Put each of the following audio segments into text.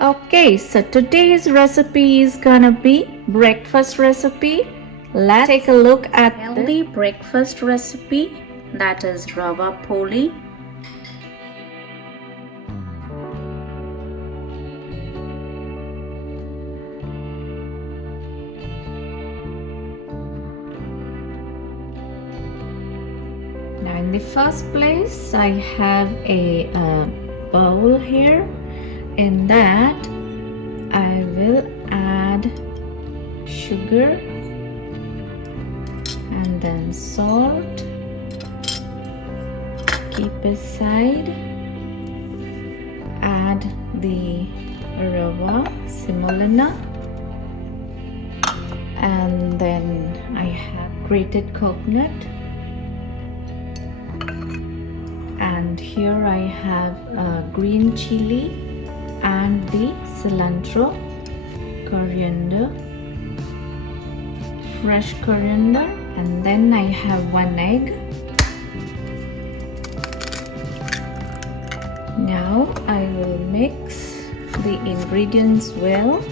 Okay, so today's recipe is gonna be breakfast recipe. Let's take a look at healthy breakfast recipe, that is rava poli. Now in the first place I have a bowl here. In that I will add sugar and then salt. Keep aside. Add the rava, semolina, and then I have grated coconut, and here I have green chili and the cilantro, coriander, fresh coriander, and then I have 1 egg. Now I will mix the ingredients well.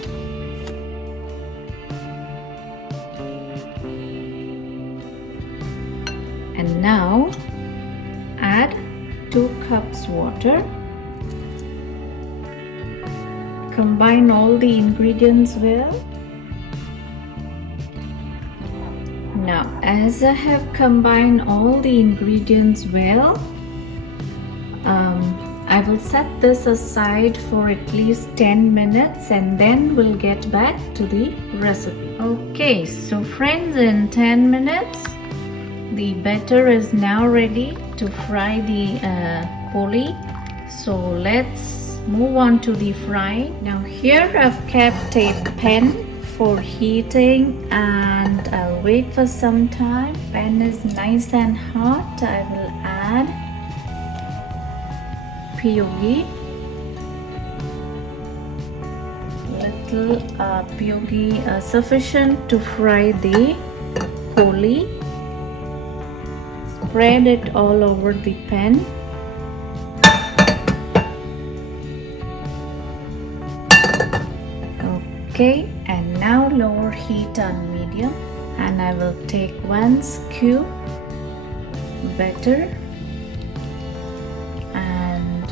And now add 2 cups water. Combine all the ingredients well. Now, as I have combined all the ingredients well, I will set this aside for at least 10 minutes and then we'll get back to the recipe. Okay, so friends, in 10 minutes, the batter is now ready to fry the poli. So let's move on to the frying. Now here I've kept a pan for heating and I'll wait for some time. Pan is nice and hot. I will add POI, little POI sufficient to fry the poli. Spread it all over the pan. Okay, and now lower heat on medium, and I will take 1 scoop batter and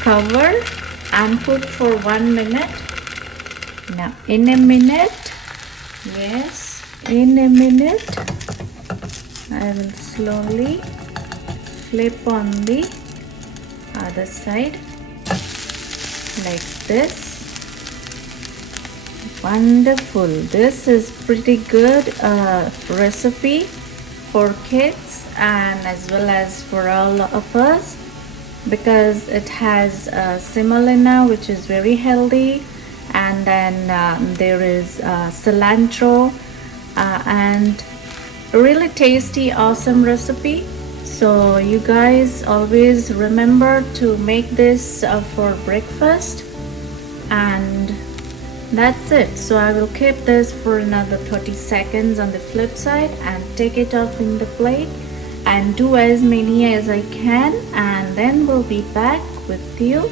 cover and put for 1 minute. Now in a minute, yes, in a minute, I will slowly flip on the other side like this. Wonderful. This is pretty good recipe for kids and as well as for all of us, because it has semolina, which is very healthy, and then there is cilantro and a really tasty, awesome recipe. So you guys always remember to make this for breakfast, and that's it. So I will keep this for another 30 seconds on the flip side and take it off in the plate and do as many as I can, and then we'll be back with you.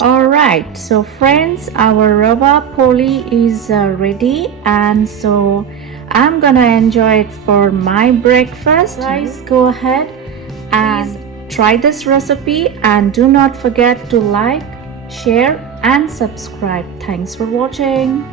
Alright, so friends, our rava poli is ready, and so I'm gonna enjoy it for my breakfast. Guys, go ahead and try this recipe, and do not forget to like, share and subscribe. Thanks for watching.